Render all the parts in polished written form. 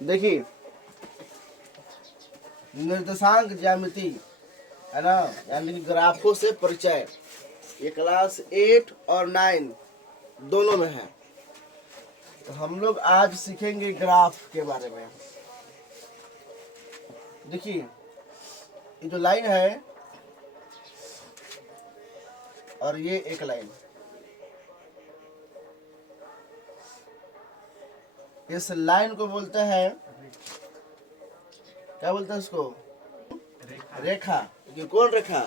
देखिए निर्देशांक ज्यामिति है ना, यानी कि ग्राफों से परिचय, ये क्लास 8 और 9 दोनों में है। तो हम लोग आज सीखेंगे ग्राफ के बारे में। देखिए ये जो लाइन है और ये एक लाइन, इस लाइन को बोलते हैं, क्या बोलते हैं इसको? रेखा। ये कौन रेखा?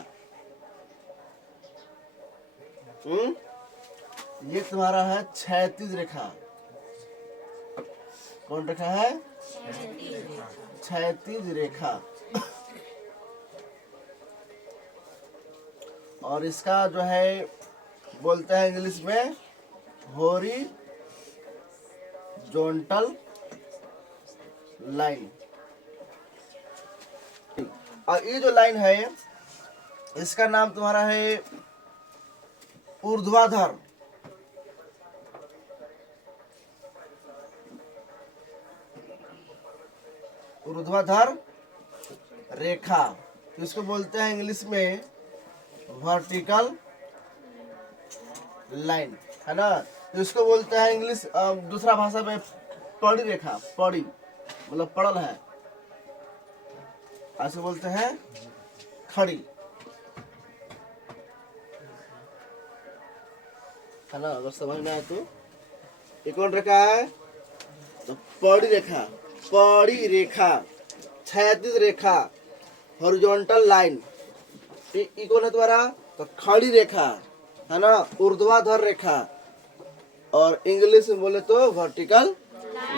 ये तुम्हारा है क्षैतिज रेखा। कौन रेखा है? क्षैतिज रेखा। और इसका जो है बोलते हैं इंग्लिश में हॉरिजॉन्टल लाइन। और ये जो लाइन है इसका नाम तुम्हारा है ऊर्ध्वाधर। ऊर्ध्वाधर रेखा, इसको बोलते हैं इंग्लिश में वर्टिकल लाइन, है ना। इसको बोलते हैं इंग्लिश दूसरा भाषा में पड़ी रेखा। पड़ी मतलब पड़ल है, ऐसे बोलते हैं खड़ी, है ना। अगर समझ में आए तो ये कौन रेखा है? तो पड़ी रेखा। पड़ी रेखा, क्षैतिज रेखा, हॉरिजॉन्टल लाइन। ये कौन है तुम्हारा? तो खड़ी रेखा, है ना, ऊर्ध्वाधर रेखा, और इंग्लिश में बोले तो वर्टिकल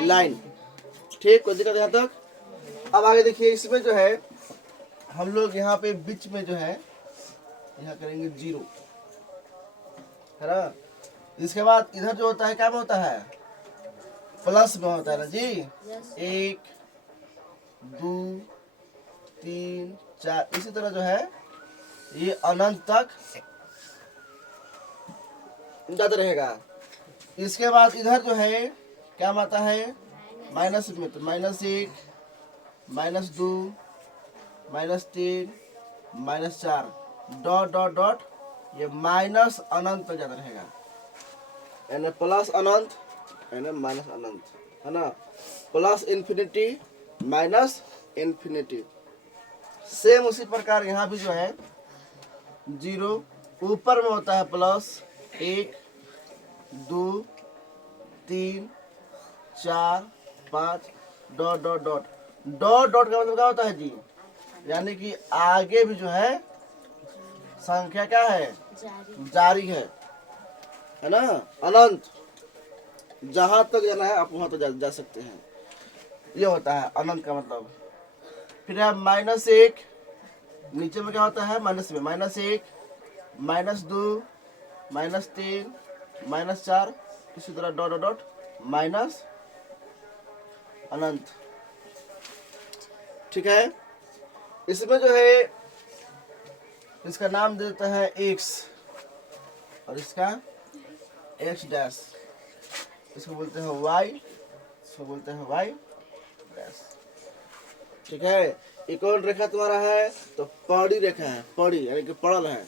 लाइन। ठीक, कोई दिक्कत यहाँ तक? अब आगे देखिए, इसमें जो है हम लोग यहाँ पे बीच में जो है यहाँ करेंगे 0, है ना। इसके बाद इधर जो होता है क्या में होता है? प्लस में होता है ना जी। 1 2 3 4, इसी तरह जो है ये अनंत तक जाता रहेगा। इसके बाद इधर जो है क्या आता है? माइनस में, तो -1 -2 -3 -4 डॉट डॉट डॉट, ये माइनस अनंत तक जाता रहेगा, यानी प्लस अनंत यानी माइनस अनंत, है ना। Plus infinity minus infinity. Same उसी प्रकार यहाँ भी जो है 0 ऊपर में होता है plus 1 2 3 4 5 dot dot dot. Dot dot का मतलब क्या होता है जी? यानी कि आगे भी जो है संख्या क्या है? जारी है ना। अनंत, जहां तक जाना है आप वहां तक जा सकते हैं, ये होता है अनंत का मतलब। फिर है -1, नीचे में क्या होता है? माइनस में -1 -2 -3 -4, इसी तरह डॉट डॉट डॉट माइनस अनंत। ठीक है, इसमें जो है इसका नाम देता है x, और इसका x डैश, इसको बोलते हैं y, इसको बोलते हैं y डैश। ठीक है, ये कौन रेखा तुम्हारा है? तो पड़ी रेखा है। पड़ी यानी कि पड़ल है,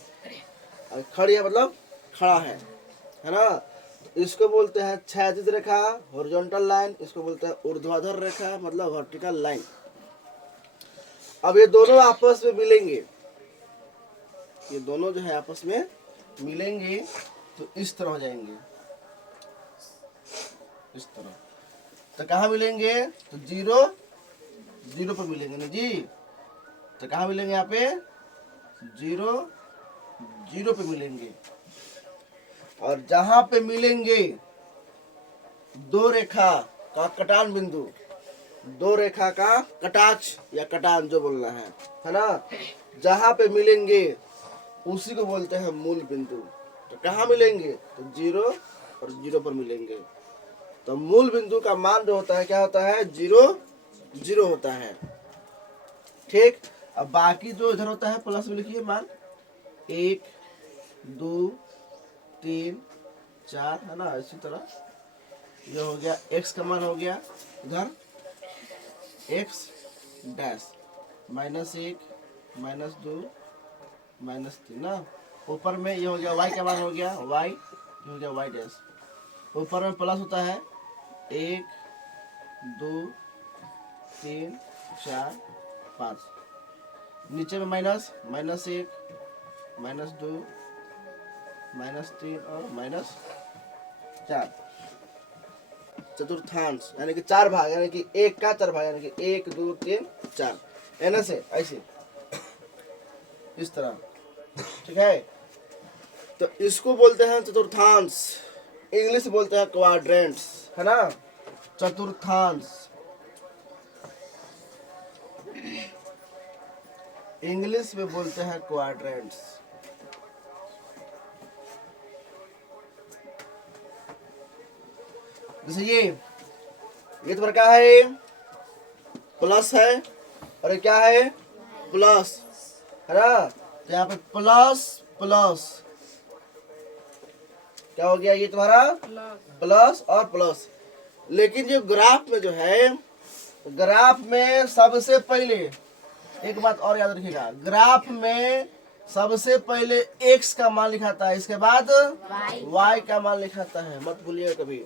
और खड़ी है मतलब खड़ा है ना। तो इसको बोलते हैं क्षैतिज रेखा, हॉरिजॉन्टल लाइन। इसको बोलते हैं ऊर्ध्वाधर रेखा, मतलब वर्टिकल लाइन। अब ये दोनों आपस में मिलेंगे, ये दोनों जो है आपस में मिलेंगे तो इस तरह हो जाएंगे, इस तरह। तो कहाँ मिलेंगे? तो 0 0 पर मिलेंगे ना जी। तो कहाँ मिलेंगे? यहाँ पे 0 0 पे मिलेंगे। और जहां पे मिलेंगे दो रेखा का कटान बिंदु, दो रेखा का कटाक्ष या कटान जो बोलना है ना, जहां पे मिलेंगे उसी को बोलते हैं मूल बिंदु। तो कहाँ मिलेंगे? तो 0 और 0 पर मिलेंगे। तो मूल बिंदु का मान जो होता है क्या होता है? 0 0 होता है। ठीक, अब बाकी जो इधर होता है प्लस में लिखिए मान 1 2 3 4, है ना। इसी तरह ये हो गया x का मान हो गया इधर, एक्स डैश -1 -2 -3 ना। ऊपर में ये हो गया y का मान हो गया y, ये हो गया y डैश। ऊपर में प्लस होता है 1 2 3 4 5, नीचे में माइनस -1 -2 -3 और -4। चतुर्थांश यानी कि 4 भाग, यानी कि 1 का 4 भाग, यानी कि 1 2 3 4 ऐसे से ऐसे इस तरह। ठीक है, तो इसको बोलते हैं चतुर्थांश, इंग्लिश बोलते हैं क्वाड्रेंट्स, है ना। चतुर्थांश इंग्लिश में बोलते हैं क्वाड्रेंट्स। जैसे ये तुम्हारा क्या है, प्लस है, और ये क्या है, प्लस, है ना। तो यहाँ पे प्लस प्लस क्या हो गया, ये तुम्हारा प्लस और प्लस। लेकिन जो ग्राफ में जो है, ग्राफ में सबसे पहले एक बात और याद रखिएगा, ग्राफ में सबसे पहले x का मान लिखाता है, इसके बाद y का मान लिखाता है, मत भूलिएगा कभी।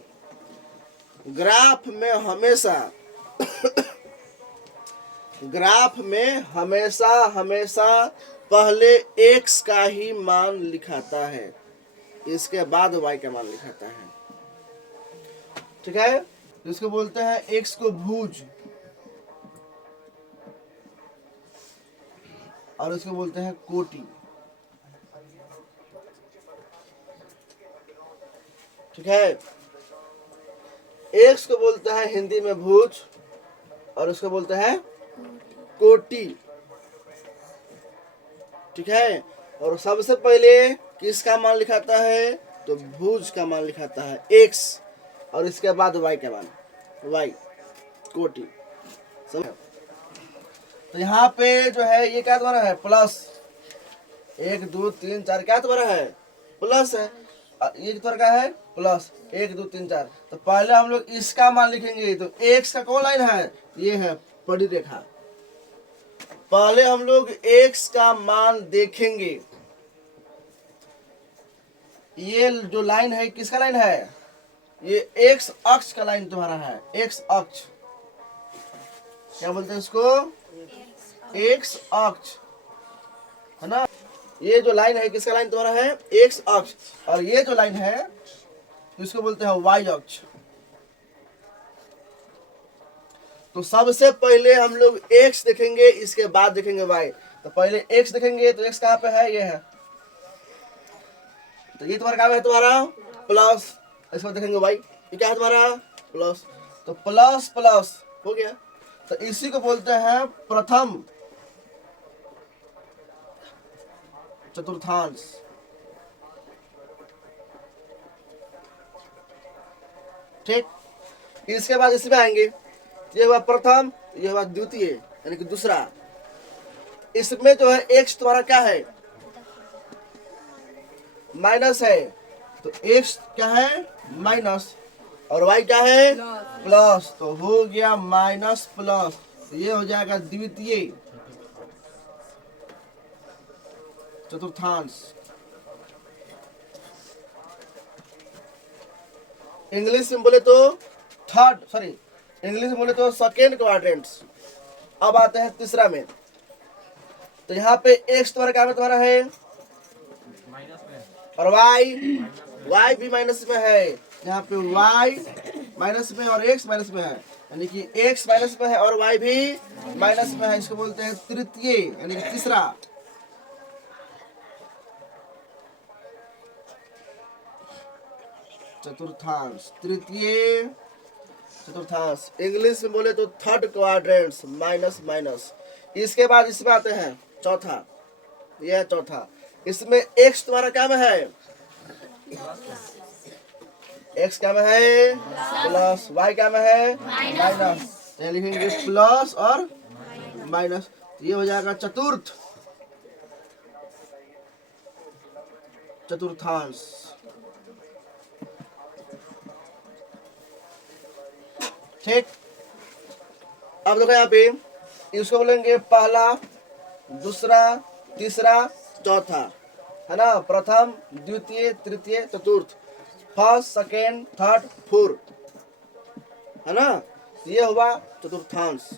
ग्राफ में हमेशा ग्राफ में हमेशा हमेशा पहले x का ही मान लिखाता है, इसके बाद y का मान लिखाता है। ठीक है, इसको बोलते हैं x को भुज, और इसको बोलते हैं कोटि। ठीक है, x को बोलते हैं हिंदी में भुज, और उसको बोलते हैं कोटि। ठीक है, और सबसे पहले किसका मान लिखाता है, तो भुज का मान लिखाता है x, और इसके बाद y का मान y, कोटि। समझ। तो यहाँ पे जो है ये क्या तुम्हारा है, प्लस 1 2 3 4 क्या तुम्हारा है, प्लस है। ये तुम्हारा क्या है, प्लस 1 2 3 4। तो पहले हम लोग इसका मान लिखेंगे, तो x का कौन लाइन है, ये है पड़ी रेखा। पहले हम लोग x का मान देखेंगे, ये जो लाइन है किसका लाइन है, ये x अक्ष का लाइन तुम्हारा है, x अक्ष, क्या बोलते हैं इसको, x अक्ष, है ना। ये जो लाइन है किसका लाइन तुम्हारा है, x अक्ष, और ये जो लाइन है इसको बोलते हैं y अक्ष। तो सबसे पहले हम लोग x देखेंगे, इसके बाद देखेंगे y। तो पहले x देखेंगे, तो x कहाँ पे है, ये है। तो ये तुम्हारा क्या है, तुम्हारा प्लस, इसको देखेंगे y, ये क्या है तुम्हारा प्लस। तो प्लस प्लस हो गया। तो इसी को बोलते हैं प्रथम चतुर्थांश। ठीक, इसके बाद इसमें आएंगे, ये हुआ प्रथम, ये हुआ द्वितीय, यानी कि दूसरा। इसमें जो है x तुम्हारा क्या है, माइनस है, तो x क्या है, माइनस, और y क्या है, प्लस। तो हो गया माइनस प्लस, तो ये हो जाएगा द्वितीय चतुर्थांश। इंग्लिश में बोले तो इंग्लिश में बोले तो सेकेंड क्वाड्रेंट्स। अब आते हैं तीसरा में। तो यहाँ पे x तुम्हारा क्या में तुम्हारा है, और y भी माइनस में है। यहाँ पे y माइनस में और x माइनस में है, यानी कि x माइनस में है और y भी माइनस में है। इसको बोलते हैं तृतीय, यानी कि तीसरा। चतुर्थांश, तृतीय चतुर्थांश। इंग्लिश में बोले तो थर्ड क्वाड्रेंट्स, माइनस माइनस। इसके बाद इसमें आते हैं चौथा, यह है चौथा। इसमें x तुम्हारा क्या में है, x क्या में है, प्लस, y क्या में है, माइनस। तो लिखेंगे प्लस और माइनस, तो ये हो जाएगा चतुर्थ चतुर्थांश। ठीक, अब देखो यहाँ पे इसको बोलेंगे पहला, दूसरा, तीसरा, चौथा, है ना। प्रथम, द्वितीय, तृतीय, चतुर्थ, फर्स्ट, सेकेंड, थर्ड, फोर्थ, है ना। ये हुआ चतुर्थांश।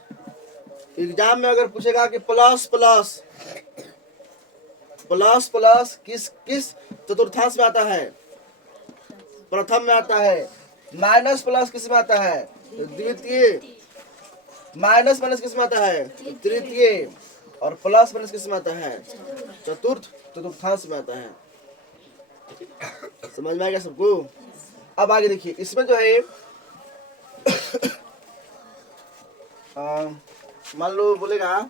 एग्जाम में अगर पूछेगा कि प्लस प्लस प्लस प्लस किस किस चतुर्थांश में आता है? प्रथम में आता है। माइनस प्लस किस में आता है? द्वितीय। माइनस माइनस किस में आता है? तृतीय। और प्लस माइनस किस में आता है? चतुर्थ चतुर्थांश में आता है। समझ में आ गया सबको? अब आगे देखिए, इसमें जो है मान लो बोलेगा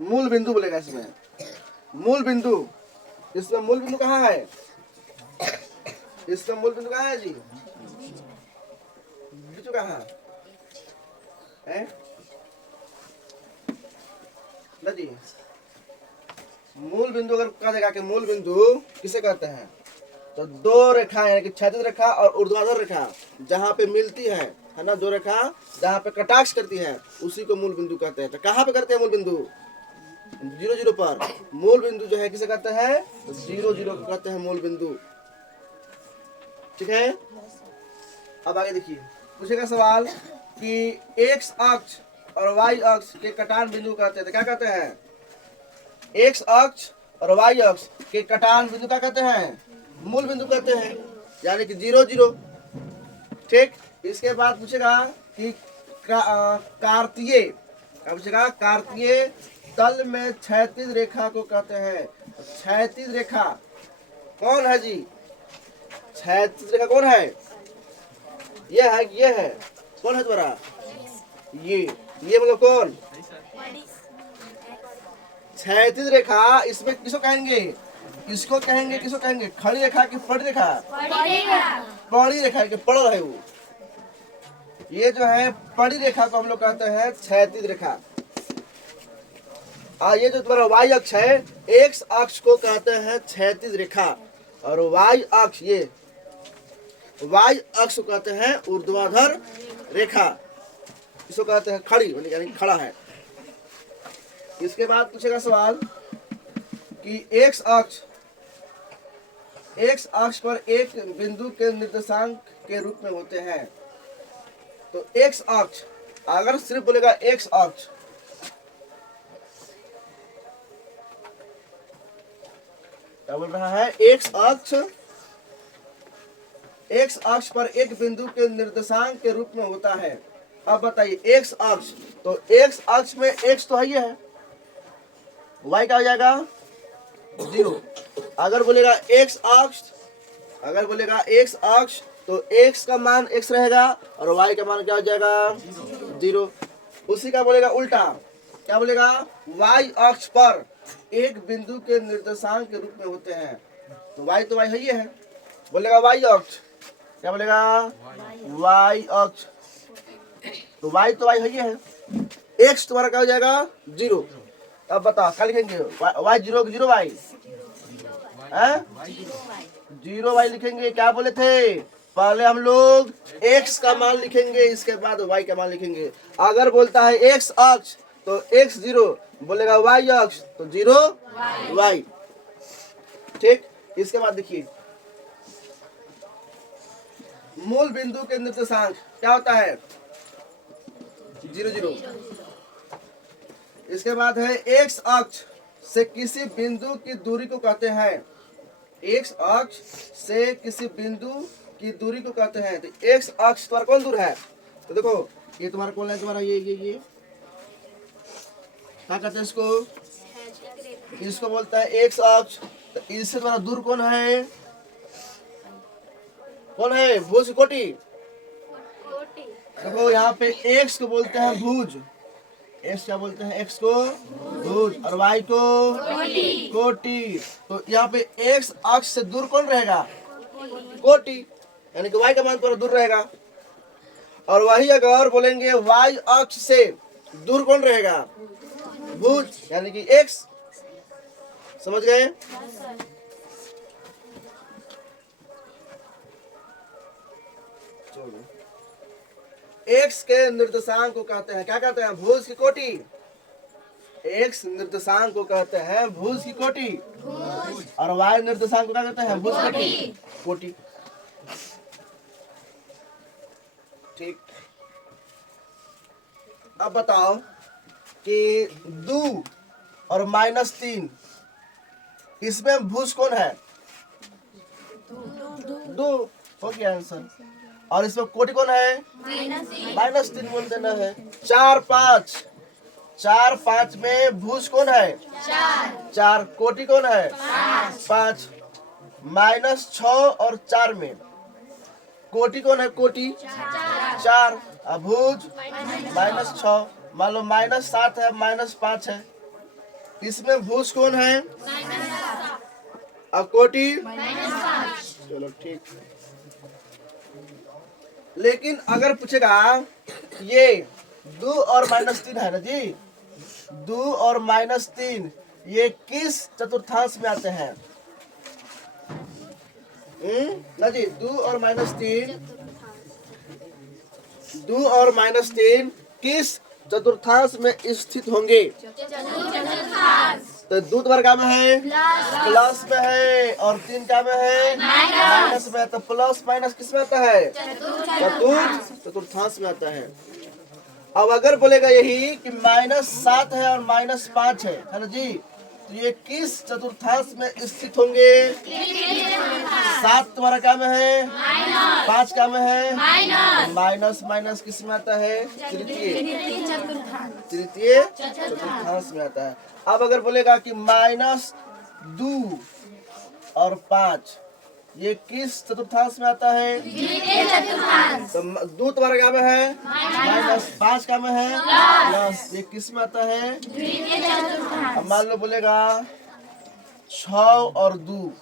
मूल बिंदु, बोलेगा इसमें मूल बिंदु। इसमें मूल बिंदु कहाँ है? इसमें मूल बिंदु कहाँ है जी? बिंदु कहाँ है ना जी? मूल बिंदु अगर कहा जाएगा कि मूल बिंदु किसे कहते हैं, तो दो रेखा यानी कि क्षैतिज रेखा और ऊर्ध्वाधर रेखा जहाँ पे मिलती है ना, दो रेखा जहाँ पे कटाक्ष करती है उसी को मूल बिंदु कहते हैं। तो कहाँ पे करते हैं मूल बिंदु? 0 0 पर। मूल बिंदु जो है किसे कहते हैं? 0 0 कहते हैं मूल बिंदु। ठीक है। अब आगे देखिए, पूछेगा सवाल कि एक्स अक्ष और वाई अक्ष के कटान बिंदु कहते हैं, तो क्या कहते हैं? एक्स अक्ष और वाई अक्ष के कटान बिंदु क्या कहते हैं? मूल बिंदु कहते हैं, यानी कि 0 0। ठीक। इसके बाद पूछेगा कि कार्तीय, क्या पूछेगा? कार्तीय तल में क्षैतिज रेखा को कहते हैं। क्षैतिज रेखा कौन है जी? क्षैतिज रेखा कौन है? ये है, ये है। कौन है तुम्हारा? ये मतलब कौन? क्षैतिज रेखा। इसमें किसको कहेंगे? इसको कहेंगे, किसको कहेंगे? खड़ी रेखा की पड़ी रेखा? पड़ी रेखा के पड़ रहे वो। ये जो है पड़ी रेखा को हम लोग कहते हैं क्षैतिज रेखा। और ये जो तुम्हारा वाई अक्ष है, एक्स अक्ष को कहते हैं क्षैतिज रेखा, और वाई अक्ष, ये वाई अक्ष को कहते हैं ऊर्ध्वाधर रेखा। इसको कहते हैं खड़ी, यानी खड़ा है। इसके बाद पूछेगा सवाल कि एक्स अक्ष पर एक बिंदु के निर्देशांक के रूप में होते हैं। तो एक्स अक्ष, अगर सिर्फ बोलेगा एक्स अक्ष, क्या बोल रहा है? एक्स अक्ष पर एक बिंदु के निर्देशांक के रूप में होता है। अब बताइए, एक्स अक्ष, तो एक्स अक्ष में एक्स तो है, वाई क्या हो जाएगा? 0। अगर बोलेगा एक्स अक्ष, तो एक्स का मान x रहेगा और y का मान क्या हो जाएगा? 0। उसी का बोलेगा उल्टा, क्या बोलेगा? y अक्ष पर एक बिंदु के निर्देशांक के रूप में होते हैं। तो y तो y है, बोलेगा y अक्ष, क्या बोलेगा? y अक्ष। तो y तो y है, x तुम्हारा क्या हो जाएगा? 0। अब बताओ क्या लिखेंगे? y 0 0 y है, 0 y लिखेंगे। क्या बोले थे? पहले हम लोग x का मान लिखेंगे, इसके बाद y का मान लिखेंगे। अगर बोलता है x अक्ष, तो x 0, बोलेगा y अक्ष, तो 0 y। ठीक। इसके बाद देखिए, मूल बिंदु के निर्देशांक क्या होता है? 0 0। इसके बाद है x अक्ष से किसी बिंदु की दूरी को कहते हैं। x अक्ष से किसी बिंदु की दूरी को कहते हैं। तो x अक्ष तुम्हारा कौन दूर है? तो देखो, ये तुम्हारा कौन है? तुम्हारा ये क्या कहते हैं इसको? इसको बोलता है x अक्ष। तो इससे तुम्हारा दूर कौन है? कौन है? भुज की कोटि। देखो यहाँ पे x को बोलते हैं भुज, x क्या बोलते हैं? x को भुज और y को कोटि। तो यहाँ पे x अक्ष से दूर कौन रहेगा? कोटि, यानी कि y का मान थोड़ा दूर रहेगा। और वही अगर बोलेंगे y अक्ष से दूर कौन रहेगा? भुज, यानी कि x। समझ गए? x के निर्देशांक को कहते हैं, क्या कहते हैं? भुज की कोटि। x निर्देशांक को कहते हैं भुज की कोटि, और y निर्देशांक को क्या कहते हैं? भुज की कोटि। ठीक। अब बताओ कि 2 और -3 इसमें भुज कौन है? 2 हो गया आंसर। और इसमें कोटि कौन है? -3 बोल देना है। 4 5 में भुज कौन है? 4। कोटि कौन है? 5। -6 और 4 में कोटि कौन है? कोटि 4। भुज -6। मान लो -7 है, -5 है, इसमें भुज कौन है? अब कोटि। चलो ठीक। लेकिन अगर पूछेगा ये 2 और -3 है ना जी, 2 और -3 ये किस चतुर्थांश में आते हैं? ना जी, 2 और -3 किस चतुर्थांश में स्थित होंगे? तो 2 वर्ग में है, प्लस में है, और 3 क्या में है? माइनस में। तो प्लस माइनस किस में आता है? चतुर्थांश में आता है। अब अगर बोलेगा यही कि -7 है और -5 है ना जी, तो ये किस चतुर्थांश में स्थित होंगे? 7 तुम्हारा क्या में है? 5 क्या में है? माइनस माइनस किस में आता है? तृतीय चतुर्थांश में आता है। अब अगर बोलेगा कि -2 और 5 ये किस चतुर्थांश में आता है? तो 2 तुम्हारा क्या में है? -5 क्या में है? प्लस। ये किस में आता है? अब मान लो बोलेगा 6 और 2,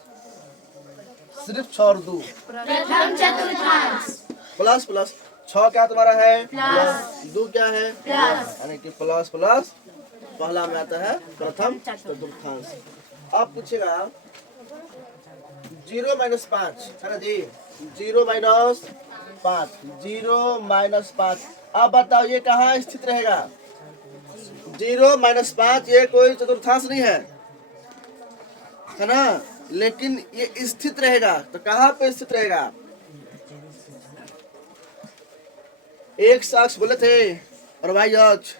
सिर्फ 6 और 2 प्लस प्लस। 6 क्या तुम्हारा है? प्लस। 2 क्या है? यानी कि प्लस प्लस पहला में आता है प्रथम चतुर्थांश। अब पूछेगा 0 - 5 है ना जी, 0 - 5, 0 - 5। अब बताओ ये कहाँ स्थित रहेगा? 0 - 5 ये कोई चतुर्थांश नहीं है ना, लेकिन ये स्थित रहेगा। तो कहाँ पे स्थित रहेगा? x अक्ष बोले थे और y अक्ष।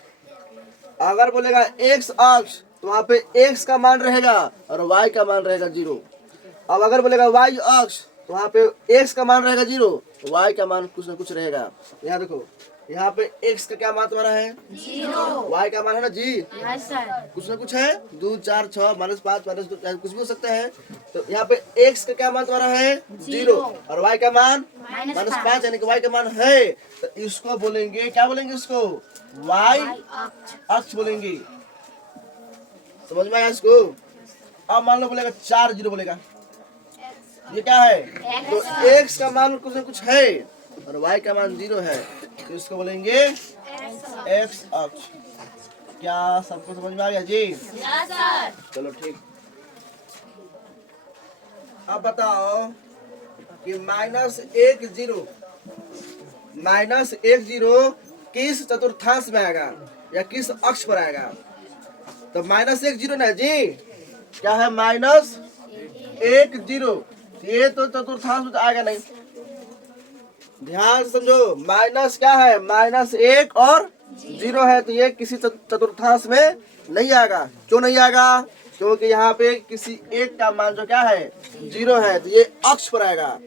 अगर बोलेगा x अक्ष तो वहां पे x का मान रहेगा और y का मान रहेगा 0। अब अगर बोलेगा y अक्ष तो वहां पे x का मान रहेगा 0, y का मान कुछ ना कुछ रहेगा। यहाँ देखो, यहाँ पे x का क्या मान तुम्हारा है? 0। y का मान है ना जी, कुछ ना कुछ है, 2 4 6 -5 -2 कुछ भी हो सकता है। तो यहाँ पे x का क्या मान तुम्हारा है? 0, और y का मान -5, यानी कि y का मान है। तो इसको बोलेंगे, क्या बोलेंगे इसको? y अक्ष बोलेंगे। समझ में आया इसको? अब मान लो बोलेगा 4 0 बोलेगा, ये क्या है? तो x का मान कुछ ना कुछ है और y का मान 0 है, तो इसको बोलेंगे x अक्ष। क्या सबको समझ में आ गया जी? चलो ठीक। अब बताओ कि -1 0 किस चतुर्थांश में आएगा या किस अक्ष पर आएगा? तो -1 0 ना जी, क्या है? -1 0, ये तो चतुर्थांश में आएगा नहीं। ध्यान से समझो, माइनस क्या है? -1 और 0 है, तो ये किसी चतुर्थांश में नहीं आएगा। क्यों नहीं आएगा? क्योंकि यहाँ पे किसी एक का मान जो क्या है? 0 है, तो ये अक्ष पर आएगा।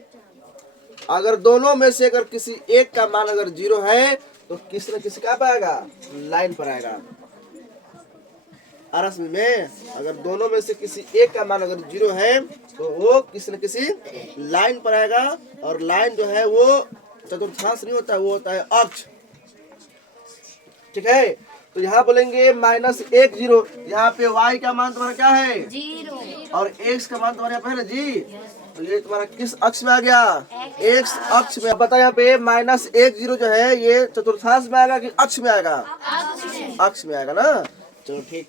अगर दोनों में से अगर किसी एक का मान अगर 0 है तो किसी न किसी का आएगा? लाइन पर आएगा। आरस में अगर दोनों में से किसी एक का मान अगर 0 है तो वो किसी न किसी लाइन पर आएगा, और लाइन जो है वो चतुर्थांश नहीं होता है, वो होता है अक्ष। ठीक है, तो यहाँ बोलेंगे -1 0, यहाँ पे y का मान तुम्हारा क्या है? 0, और x का मान तुम्हारे यहाँ पे है ना जी, तो ये तुम्हारा किस अक्ष में आ गया? x अक्ष में। बता यहाँ पे -1 0 जो है ये चतुर्थांश में आएगा कि अक्ष में आएगा? अक्ष में आएगा ना। चलो ठीक।